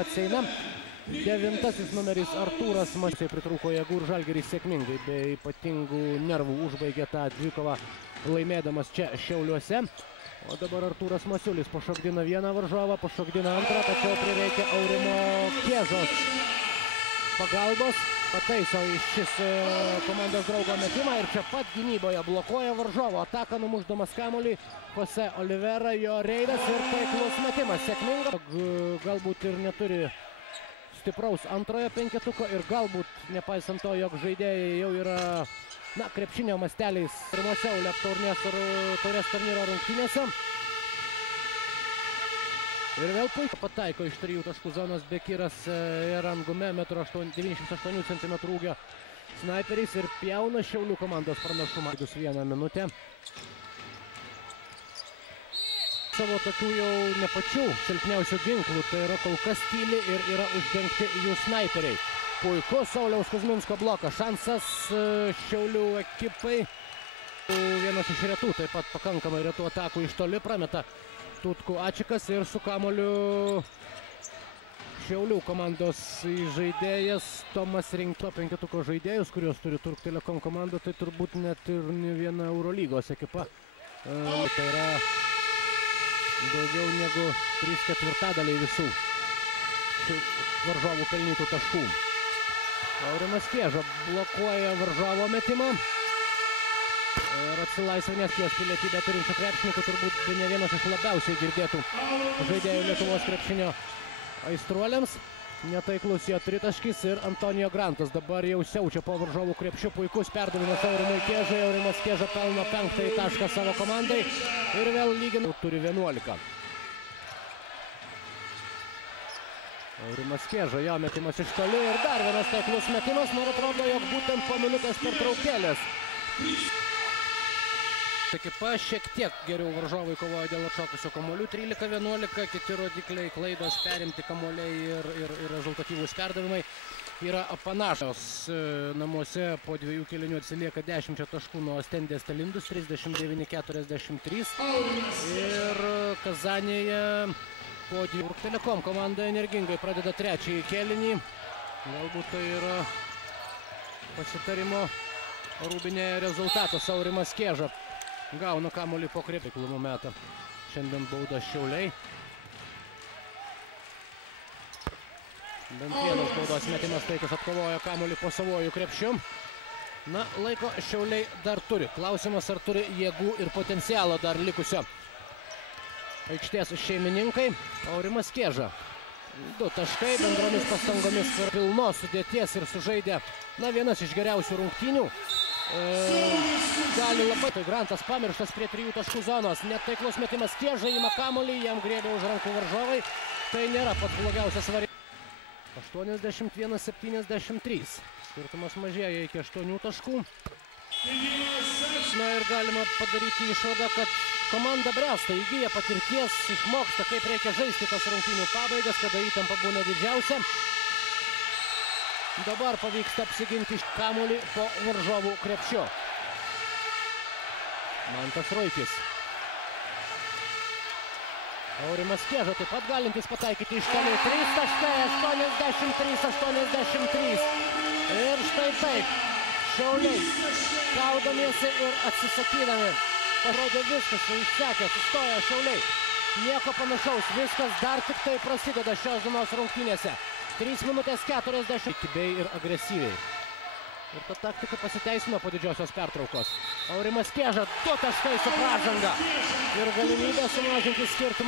Atseina. 9 numeris Artūras Masiai pritrūko jėgų ir Žalgiris sėkmingai be ypatingų nervų užbaigė tą dvikovą, laimėdamas čia Šiauliuose. O dabar Artūras Masiulis pašokdina vieną varžovą, pašokdina antrą, tačiau prireikia Aurimo Kiežos pagalbos. Pataiso šis komandos draugo metimą ir čia pat gynyboje blokuoja varžovo ataką, numušdamas kamuolį Jose Olivera, jo reidas ir taiklus metimas. Sėkminga. Galbūt ir neturi stipraus antrojo penketuko ir galbūt, nepaisant to, jog žaidėjai jau yra krepšinio masteliais pirmose ULEB taurės turnyro rungtynėse. Ir vėl puikiai pataiko iš 3 taškų zonos Bekiras Erangume, 1,98 cm ūgio snaiperis ir pjauna Šiaulių komandos pranašumą. 1 minutę. Savo tokių jau ne pačių silpniausių ginklų, tai yra kol kas tyli ir yra uždengti jų snaiperiai. Puikus Sauliaus Kuzminsko blokas, šansas Šiaulių ekipai. Vienas iš retų, taip pat pakankamai retų atakų iš toli prameta Tutku Ačikas ir su kamuoliu Šiaulių komandos žaidėjas Tomas Rinkto. Penketuko žaidėjus, kurios turi Turk Telekom komanda, tai turbūt net ir ne viena Eurolygos ekipa. Tai yra daugiau negu 3/4 visų varžovų pelnytų taškų. Aurimas Kieža blokuoja varžovo metimą. Ir atsilaisvinęs Estijos pilietybę turinčių krepšininkų turbūt ne vienas iš labiausiai girdėtų žaidėjų Lietuvos krepšinio aistruoliams. Netaiklus jo tritaškis ir Antonijo Grantas dabar jau siaučia po varžovų krepšių. Puikus perdavimas Aurimui Kiežai. Aurimas Kieža pelno 5. tašką savo komandai ir vėl lygina. Turi 11. Aurimas Kieža, jo metimas iš toli ir dar vienas taiklus metimas. Man atrodo, jog būtent po minutės pertraukėlės ekipa šiek tiek geriau varžovai kovoja dėl atšokusio kamuolių. 13-11, kiti rodikliai, klaidos, perimti kamuoliai ir rezultatyvūs perdavimai yra panašios. Namuose po 2 kėlinių atsilieka 10 taškų nuo Stendės Telindus, 39-43. Ir Kazanėje po Turk Telekom komanda energingai pradeda 3. kėlinį. Galbūt tai yra pasitarimo Rūbinėje rezultatas. Aurimas Kieža gauna kamuolį po krepšiklumų metą. Šiandien bauda Šiauliai. Bent vienas baudos metimas, tai kas atkovojo kamuolį po savojų krepšių. Laiko Šiauliai dar turi. Klausimas, ar turi jėgų ir potencialo dar likusio aikštės šeimininkai. Aurimas Kieža. 2 taškai bendromis pastangomis pilnos sudėties ir sužaidė vienas iš geriausių rungtynių. Gali labai. Tai Grantas pamirštas prie 3 taškų zonos. Netaiklus metimas, Kieža ima kamuolį, jam griebė už rankų varžovai. Tai nėra pats blogiausias variantas. 81-73. Skirtumas mažėja iki 8 taškų. Ir galima padaryti išvadą, kad komanda bręsta, įgyja patirties, išmoksta, kaip reikia žaisti tas rungtynių pabaigas, kada įtampa būna didžiausia. Dabar pavyksta apsiginti kamuolį po varžovų krepšio. Mantas Roikis. Aurimas Kieža taip pat galintis pataikyti iš toli. 3 taškai, 83-83. Ir štai taip. Šiauliai, kaudamiesi ir atsisakydami. Parodė viskas, išsekė, sustojo Šiauliai. Nieko panašaus, viskas dar tik tai prasideda šios dienos rungtynėse. 3 minutės 40. Kibiai ir agresyviai. Ir ta taktika pasiteisino po didžiosios pertraukos. Aurimas Kieža, 2 taškai su pražanga. Ir galimybė sumažinti skirtumą.